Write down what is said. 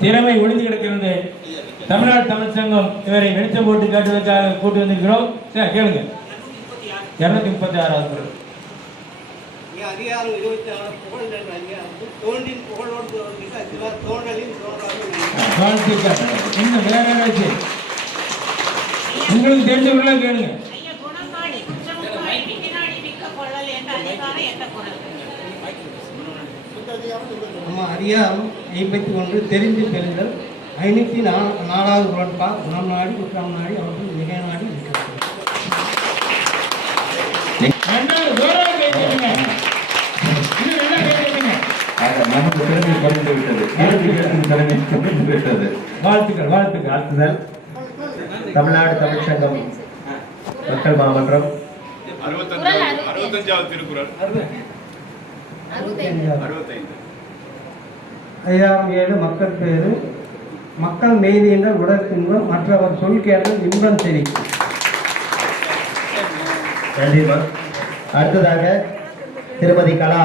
திறமை ஒளிந்து கிடக்கிறது. தமிழ்நாடு தமிழ் சங்கம் இவரை வெளிச்சம் போட்டு காட்டுவதற்காக கூட்டு வந்திருக்கிறோம். சரி கேளுங்க. 236வது குறள். அதிகாரம் 24 புகழ் அதிகாரம் தோன்றின் புகழோடு தோன்றலின் இன்னும் வேற ஏதாச்சு உங்களுக்கு தெரிஞ்சவங்களா கேளுங்க. நம்ம அதிகாரம் 51 தெரிந்து பெறுதல் 504வது குறட்பா குணம் நாடி குற்றம் நாடி அவர்கள் மிக நாடி இருக்கிறார்கள். வாழ்த்துக்கள் வாழ்த்துக்கள். வாழ்த்துதல். தமிழ்நாடு தமிழ் சங்கம் மக்கள் மாமன்றம் 65வது திருக்குறள். 65. அதிகாரம் 7 மக்கள் பேரு மக்கள் மெய்தின்ற உடல் இன்பம் மற்றவர் சொல் கேட்டல் இன்பம் சரி. நன்றி. அடுத்ததாக திருமதி கலா